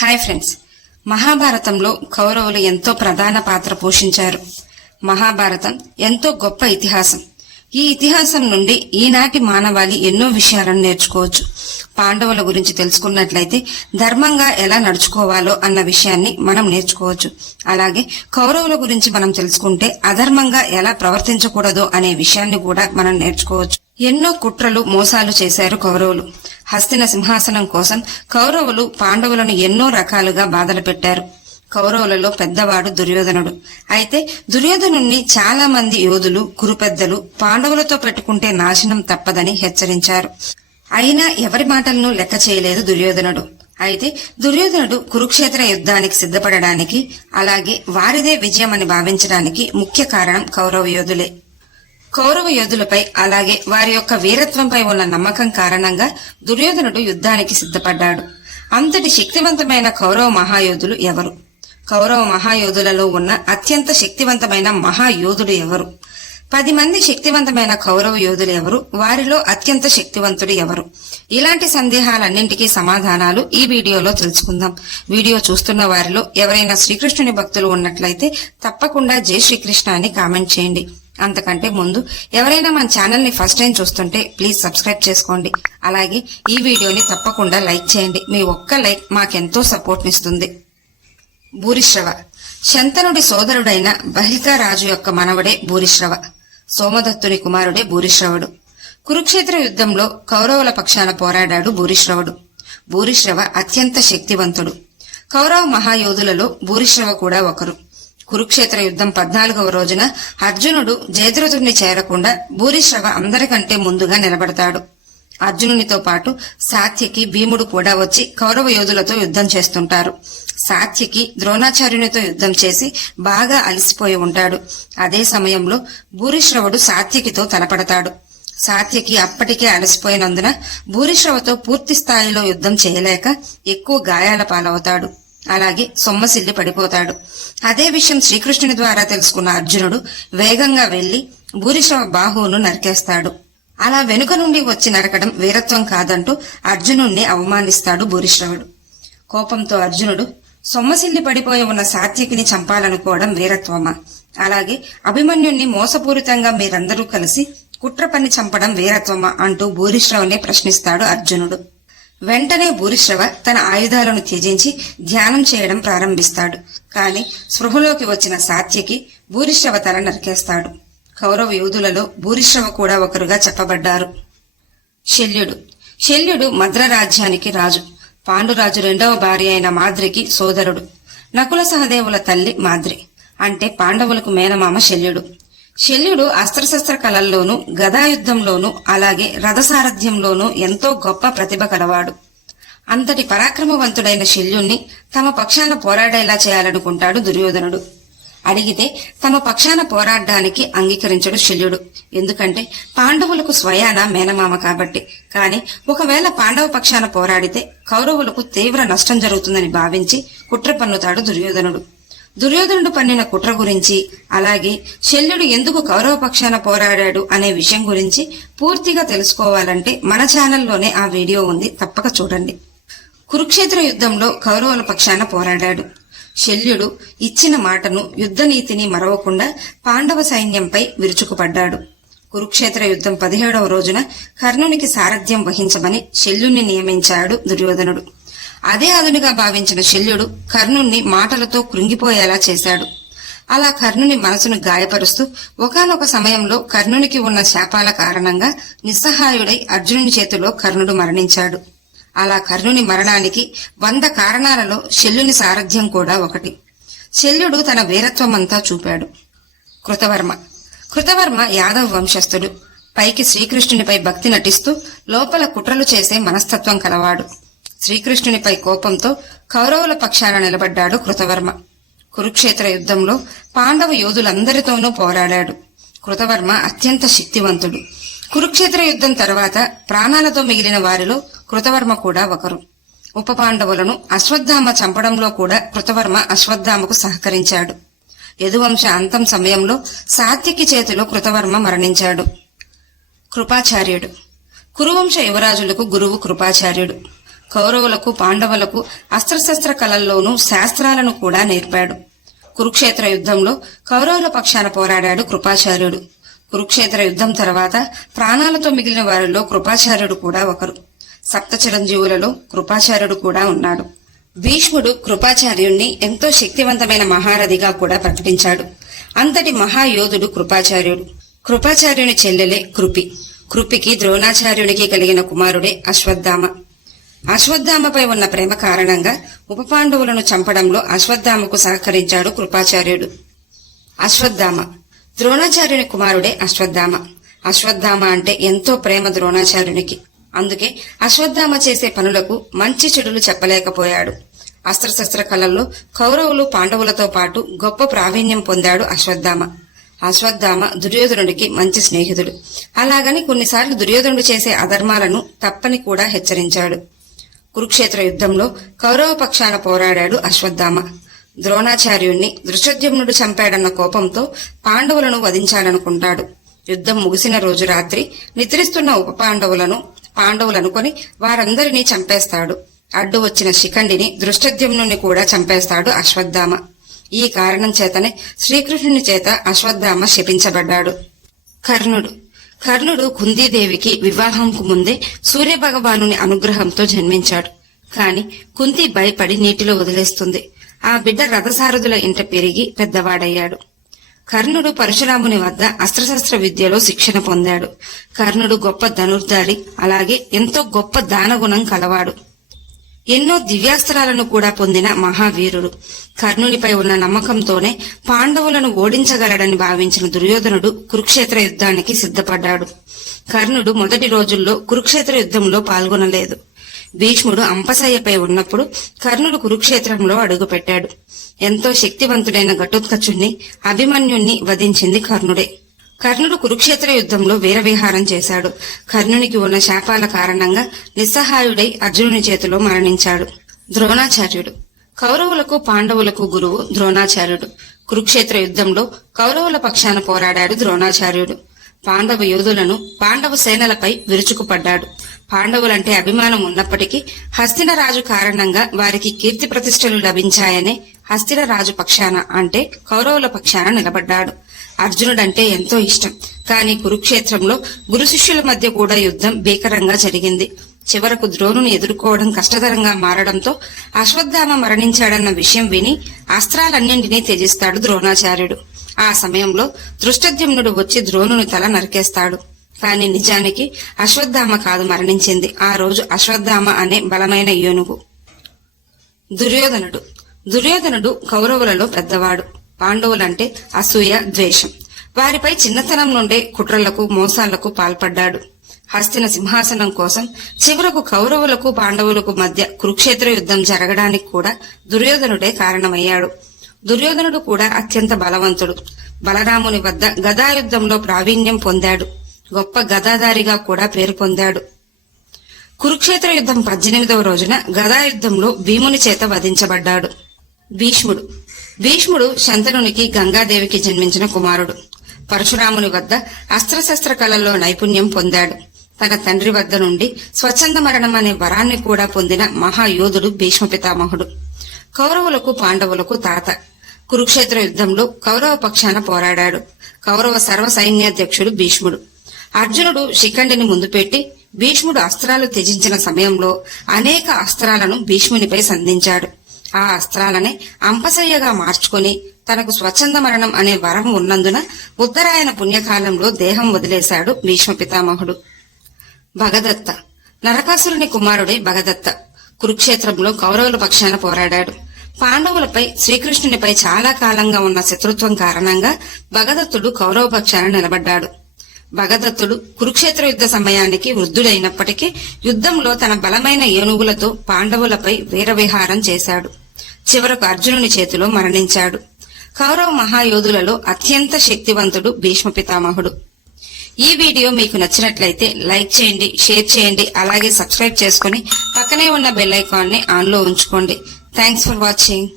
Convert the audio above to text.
Hi friends, మహాభారతంలో కౌరవులు ఎంతో ప్రధాన పాత్ర పోషించారు. మహాభారతం ఎంతో గొప్ప ఇతిహాసం. ఈ ఇతిహాసం నుండి ఈనాటి మానవాళి ఎన్నో విషయాలను నేర్చుకోవచ్చు. పాండవుల గురించి తెలుసుకున్నట్లయితే ధర్మంగా ఎలా నడుచుకోవాలో అన్న విషయాన్ని మనం నేర్చుకోవచ్చు. అలాగే కౌరవుల గురించి మనం తెలుసుకుంటే అధర్మంగా ఎలా ప్రవర్తించకూడదో అనే విషయాన్ని కూడా మనం నేర్చుకోవచ్చు. ఎన్నో కుట్రలు మోసాలు చేశారు కౌరవులు. హస్తిన సింహాసనం కోసం కౌరవులు పాండవులను ఎన్నో రకాలుగా బాధలు పెట్టారు. కౌరవులలో పెద్దవాడు దుర్యోధనుడు. అయితే దుర్యోధనుణ్ణి చాలా మంది యోధులు, కురుపెద్దలు పాండవులతో పెట్టుకుంటే నాశనం తప్పదని హెచ్చరించారు. అయినా ఎవరి మాటలను లెక్క చేయలేదు దుర్యోధనుడు. అయితే దుర్యోధనుడు కురుక్షేత్ర యుద్ధానికి సిద్ధపడడానికి, అలాగే వారిదే విజయమని భావించడానికి ముఖ్య కారణం కౌరవ యోధులే. కౌరవ యోధులపై అలాగే వారి యొక్క వీరత్వంపై ఉన్న నమ్మకం కారణంగా దుర్యోధనుడు యుద్ధానికి సిద్ధపడ్డాడు. అంతటి శక్తివంతమైన కౌరవ మహాయోధులు ఎవరు? కౌరవ మహాయోధులలో ఉన్న అత్యంత శక్తివంతమైన మహాయోధుడు ఎవరు? 10 మంది శక్తివంతమైన కౌరవ యోధులు ఎవరు? వారిలో అత్యంత శక్తివంతుడు ఎవరు? ఇలాంటి సందేహాలన్నింటికీ సమాధానాలు ఈ వీడియోలో తెలుసుకుందాం. వీడియో చూస్తున్న వారిలో ఎవరైనా శ్రీకృష్ణుని భక్తులు ఉన్నట్లయితే తప్పకుండా జై శ్రీకృష్ణ అని కామెంట్ చేయండి. అంతకంటే ముందు ఎవరైనా మన ఛానల్ ని ఫస్ట్ టైం చూస్తుంటే ప్లీజ్ సబ్స్క్రైబ్ చేసుకోండి. అలాగే ఈ వీడియోని తప్పకుండా లైక్ చేయండి. మీ ఒక్క లైక్ మాకెంతో సపోర్ట్ నిస్తుంది. భూరిశ్రవ శంతనుడి సోదరుడైన బహిల్కా రాజు యొక్క మనవడే భూరిశ్రవ. సోమదత్తుని కుమారుడే భూరిశ్రవుడు. కురుక్షేత్ర యుద్ధంలో కౌరవుల పక్షాన పోరాడాడు భూరిశ్రవుడు. భూరిశ్రవ అత్యంత శక్తివంతుడు. కౌరవ మహాయోధులలో భూరిశ్రవ కూడా ఒకరు. కురుక్షేత్ర యుద్ధం 14వ రోజున అర్జునుడు జయద్రథుడిని చేరకుండా భూరిశ్రవ అందరికంటే ముందుగా నిలబడతాడు. అర్జునునితో పాటు సాత్యకి, భీముడు కూడా వచ్చి కౌరవ యోధులతో యుద్ధం చేస్తుంటారు. సాత్యకి ద్రోణాచార్యునితో యుద్ధం చేసి బాగా అలసిపోయి ఉంటాడు. అదే సమయంలో భూరిశ్రవుడు సాత్యకితో తలపడతాడు. సాత్యకి అప్పటికే అలసిపోయినందున భూరిశ్రవతో పూర్తి స్థాయిలో యుద్ధం చేయలేక ఎక్కువ గాయాల పాలవుతాడు. అలాగే సొమ్మసిల్లి పడిపోతాడు. అదే విషయం శ్రీకృష్ణుని ద్వారా తెలుసుకున్న అర్జునుడు వేగంగా వెళ్లి భూరిశ్రవ బాహువును నరికేస్తాడు. అలా వెనుక నుండి వచ్చి నరకడం వీరత్వం కాదంటూ అర్జునుణ్ణి అవమానిస్తాడు భూరిశ్రవుడు. కోపంతో అర్జునుడు, సొమ్మసిల్లి పడిపోయి ఉన్న సాత్యకిని చంపాలనుకోవడం వీరత్వమా? అలాగే అభిమన్యుణ్ణి మోసపూరితంగా మీరందరూ కలిసి కుట్ర పన్ని చంపడం వీరత్వమా అంటూ భూరిశ్రవుని ప్రశ్నిస్తాడు అర్జునుడు. వెంటనే భూరిశ్రవ తన ఆయుధాలను త్యజించి ధ్యానం చేయడం ప్రారంభిస్తాడు. కాని స్పృహలోకి వచ్చిన సాత్యకి భూరిశ్రవ తల నరికేస్తాడు. కౌరవ యోధులలో భూరిశ్రవ కూడా ఒకరుగా చెప్పబడ్డారు. శల్యుడు. శల్యుడు మద్ర రాజ్యానికి రాజు. పాండురాజు 2వ భార్య అయిన మాద్రికి సోదరుడు. నకుల సహదేవుల తల్లి మాద్రి. అంటే పాండవులకు మేనమామ శల్యుడు. శల్యుడు అస్త్రశస్త్ర కళల్లోనూ, గదాయుద్ధంలోనూ, అలాగే రథసారథ్యంలోనూ ఎంతో గొప్ప ప్రతిభ కలవాడు. అంతటి పరాక్రమవంతుడైన శల్యుణ్ణి తమ పక్షాన పోరాడేలా చేయాలనుకుంటాడు దుర్యోధనుడు. అడిగితే తమ పక్షాన పోరాడడానికి అంగీకరించడు శల్యుడు. ఎందుకంటే పాండవులకు స్వయాన మేనమామ కాబట్టి. కాని ఒకవేళ పాండవ పక్షాన పోరాడితే కౌరవులకు తీవ్ర నష్టం జరుగుతుందని భావించి కుట్ర పన్నుతాడు దుర్యోధనుడు. దుర్యోధనుడు పన్నిన కుట్ర గురించి, అలాగే శల్యుడు ఎందుకు కౌరవ పక్షాన పోరాడాడు అనే విషయం గురించి పూర్తిగా తెలుసుకోవాలంటే మన ఛానల్లోనే ఆ వీడియో ఉంది, తప్పక చూడండి. కురుక్షేత్ర యుద్ధంలో కౌరవుల పక్షాన పోరాడాడు. శల్యుడు ఇచ్చిన మాటను, యుద్ధ నీతిని మరవకుండా పాండవ సైన్యంపై విరుచుకుపడ్డాడు. కురుక్షేత్ర యుద్ధం 17వ రోజున కర్ణునికి సారథ్యం వహించమని శల్యుణ్ణి నియమించాడు దుర్యోధనుడు. అదే అదునుగా భావించిన శల్యుడు కర్ణుణ్ణి మాటలతో కృంగిపోయేలా చేశాడు. అలా కర్ణుని మనసును గాయపరుస్తూ ఒకానొక సమయంలో కర్ణునికి ఉన్న శాపాల కారణంగా నిస్సహాయుడై అర్జునుని చేతిలో కర్ణుడు మరణించాడు. అలా కర్ణుని మరణానికి 100 కారణాలలో శల్యుని సారథ్యం కూడా ఒకటి. శల్యుడు తన వీరత్వమంతా చూపాడు. కృతవర్మ. కృతవర్మ యాదవ వంశస్థుడు. పైకి శ్రీకృష్ణునిపై భక్తి నటిస్తూ లోపల కుట్రలు చేసే మనస్తత్వం కలవాడు. శ్రీకృష్ణునిపై కోపంతో కౌరవుల పక్షాన నిలబడ్డాడు కృతవర్మ. కురుక్షేత్ర యుద్ధంలో పాండవ యోధులందరితోనూ పోరాడాడు. కృతవర్మ అత్యంత శక్తివంతుడు. కురుక్షేత్ర యుద్ధం తర్వాత ప్రాణాలతో మిగిలిన వారిలో కృతవర్మ కూడా ఒకరు. ఉప పాండవులను అశ్వత్థామ చంపడంలో కూడా కృతవర్మ అశ్వత్థామకు సహకరించాడు. యదువంశ అంతం సమయంలో సాత్యకి చేతిలో కృతవర్మ మరణించాడు. కృపాచార్యుడు. కురువంశ యువరాజులకు గురువు కృపాచార్యుడు. కౌరవులకు పాండవులకు అస్త్రశస్త్ర కళల్లోనూ శాస్త్రాలను కూడా నేర్పాడు. కురుక్షేత్ర యుద్ధంలో కౌరవుల పక్షాన పోరాడాడు కృపాచార్యుడు. కురుక్షేత్ర యుద్ధం తర్వాత ప్రాణాలతో మిగిలిన వారిలో కృపాచార్యుడు కూడా ఒకరు. సప్త చిరంజీవులలో కృపాచార్యుడు కూడా ఉన్నాడు. భీష్ముడు కృపాచార్యుణ్ణి ఎంతో శక్తివంతమైన మహారథిగా కూడా ప్రకటించాడు. అంతటి మహాయోధుడు కృపాచార్యుడు. కృపాచార్యుని చెల్లెలే కృపి. కృపికి ద్రోణాచార్యునికి కలిగిన కుమారుడే అశ్వత్థామ. అశ్వత్థామపై ఉన్న ప్రేమ కారణంగా ఉపపాండవులను చంపడంలో అశ్వత్థామకు సహకరించాడు కృపాచార్యుడు. అశ్వత్థామ ద్రోణాచార్యుని కుమారుడే అశ్వత్థామ. అశ్వత్థామ అంటే ఎంతో ప్రేమ ద్రోణాచార్యునికి. అందుకే అశ్వత్థామ చేసే పనులకు మంచి చెడులు చెప్పలేకపోయాడు. అస్త్రశస్త్ర కళల్లో కౌరవులు పాండవులతో పాటు గొప్ప ప్రావీణ్యం పొందాడు అశ్వత్థామ. అశ్వత్థామ దుర్యోధనుడికి మంచి స్నేహితుడు. అలాగని కొన్నిసార్లు దుర్యోధనుడు చేసే అధర్మాలను తప్పని కూడా హెచ్చరించాడు. కురుక్షేత్ర యుద్ధంలో కౌరవ పక్షాన పోరాడాడు అశ్వత్థామ. ద్రోణాచార్యుణ్ణి దృష్టద్యుమ్నుడు చంపాడన్న కోపంతో పాండవులను వధించాలనుకుంటాడు. యుద్ధం ముగిసిన రోజు రాత్రి నిద్రిస్తున్న ఉప పాండవులనుకొని వారందరినీ చంపేస్తాడు. అడ్డు వచ్చిన శిఖండిని దృష్టద్యుమ్నుని కూడా చంపేస్తాడు అశ్వత్థామ. ఈ కారణం చేతనే శ్రీకృష్ణుని చేత అశ్వత్థామ శపించబడ్డాడు. కర్ణుడు కుంతీదేవికి వివాహంకు ముందే సూర్యభగవానుని అనుగ్రహంతో జన్మించాడు. కాని కుంతి భయపడి నీటిలో వదిలేస్తుంది. ఆ బిడ్డ రథసారథుల ఇంట పెరిగి పెద్దవాడయ్యాడు. కర్ణుడు పరశురాముని వద్ద అస్త్రశస్త్ర విద్యలో శిక్షణ పొందాడు. కర్ణుడు గొప్ప ధనుర్ధారి, అలాగే ఎంతో గొప్ప దానగుణం కలవాడు. ఎన్నో దివ్యాస్త్రాలను కూడా పొందిన మహావీరుడు. కర్ణునిపై ఉన్న నమ్మకంతోనే పాండవులను ఓడించగలడని భావించిన దుర్యోధనుడు కురుక్షేత్ర యుద్ధానికి సిద్ధపడ్డాడు. కర్ణుడు మొదటి రోజుల్లో కురుక్షేత్ర యుద్ధంలో పాల్గొనలేదు. భీష్ముడు అంపశయ్యపై ఉన్నప్పుడు కర్ణుడు కురుక్షేత్రంలో అడుగుపెట్టాడు. ఎంతో శక్తివంతుడైన ఘటోత్కచుణ్ణి, అభిమన్యుణ్ణి వధించింది కర్ణుడే. కర్ణుడు కురుక్షేత్ర యుద్ధంలో వీరవిహారం చేశాడు. కర్ణునికి ఉన్న శాపాల కారణంగా నిస్సహాయుడై అర్జునుని చేతిలో మరణించాడు. ద్రోణాచార్యుడు కౌరవులకు పాండవులకు గురువు ద్రోణాచార్యుడు. కురుక్షేత్ర యుద్ధంలో కౌరవుల పక్షాన పోరాడాడు ద్రోణాచార్యుడు. పాండవ యోధులను పాండవ సేనలపై విరుచుకుపడ్డాడు. పాండవులంటే అభిమానం ఉన్నప్పటికీ హస్తినరాజు కారణంగా వారికి కీర్తి ప్రతిష్టలు లభించాయనే హస్తినరాజు పక్షాన అంటే కౌరవుల పక్షాన నిలబడ్డాడు. అర్జునుడంటే ఎంతో ఇష్టం. కాని కురుక్షేత్రంలో గురు శిష్యుల మధ్య కూడా యుద్ధం భీకరంగా జరిగింది. చివరకు ద్రోణుని ఎదుర్కోవడం కష్టతరంగా మారడంతో అశ్వత్థామ మరణించాడన్న విషయం విని అస్త్రాలన్నింటినీ త్యజిస్తాడు ద్రోణాచార్యుడు. ఆ సమయంలో దృష్టద్యుమ్నుడు వచ్చి ద్రోణుని తల నరికేస్తాడు. కాని నిజానికి అశ్వత్థామ కాదు మరణించింది, ఆ రోజు అశ్వత్థామ అనే బలమైన ఏనుగు. దుర్యోధనుడు కౌరవులలో పెద్దవాడు. పాండవులంటే అసూయ, ద్వేషం. వారిపై చిన్నతనం నుండే కుట్రలకు, మోసాలకు పాల్పడ్డాడు. హస్తిన సింహాసనం కోసం చివరకు కౌరవులకు పాండవులకు మధ్య కురుక్షేత్ర యుద్ధం జరగడానికి కూడా దుర్యోధనుడే కారణమయ్యాడు. దుర్యోధనుడు కూడా అత్యంత బలవంతుడు. బలరాముని వద్ద గదాయుద్ధంలో ప్రావీణ్యం పొందాడు. గొప్ప గదాధారిగా కూడా పేరు పొందాడు. కురుక్షేత్ర యుద్ధం 18వ రోజున గదాయుద్ధంలో భీముని చేత వధించబడ్డాడు. భీష్ముడు శంతనునికి గంగాదేవికి జన్మించిన కుమారుడు. పరశురాముని వద్ద అస్త్రశస్త్ర కళల్లో నైపుణ్యం పొందాడు. తన తండ్రి వద్ద నుండి స్వచ్ఛంద మరణం అనే వరాన్ని కూడా పొందిన మహాయోధుడు భీష్మ పితామహుడు. కౌరవులకు పాండవులకు తాత. కురుక్షేత్ర యుద్ధంలో కౌరవ పక్షాన పోరాడాడు. కౌరవ సర్వ సైన్యాధ్యక్షుడు భీష్ముడు. అర్జునుడు శిఖండిని ముందు పెట్టి భీష్ముడు అస్త్రాలు త్యజించిన సమయంలో అనేక అస్త్రాలను భీష్మునిపై సంధించాడు. ఆ అస్త్రాలనే అంపశయ్యగా మార్చుకుని తనకు స్వచ్ఛంద మరణం అనే వరం ఉన్నందున ఉత్తరాయణ పుణ్యకాలంలో దేహం వదిలేశాడు భీష్మ పితామహుడు. భగదత్త నరకాసురుని కుమారుడే భగదత్త. కురుక్షేత్రంలో కౌరవుల పక్షాన పోరాడాడు. పాండవులపై శ్రీకృష్ణునిపై చాలా కాలంగా ఉన్న శత్రుత్వం కారణంగా భగదత్తుడు కౌరవ పక్షాన నిలబడ్డాడు. భగదత్తుడు కురుక్షేత్ర యుద్ధ సమయానికి వృద్ధుడైనప్పటికీ యుద్ధంలో తన బలమైన ఏనుగులతో పాండవులపై వీరవిహారం చేశాడు. చివరకు అర్జునుని చేతిలో మరణించాడు. కౌరవ మహాయోధులలో అత్యంత శక్తివంతుడు భీష్మ పితామహుడు. ఈ వీడియో మీకు నచ్చినట్లయితే లైక్ చేయండి, షేర్ చేయండి, అలాగే సబ్స్క్రైబ్ చేసుకుని పక్కనే ఉన్న బెల్ ఐకాన్ ని ఆన్ లో ఉంచుకోండి. Thanks for watching.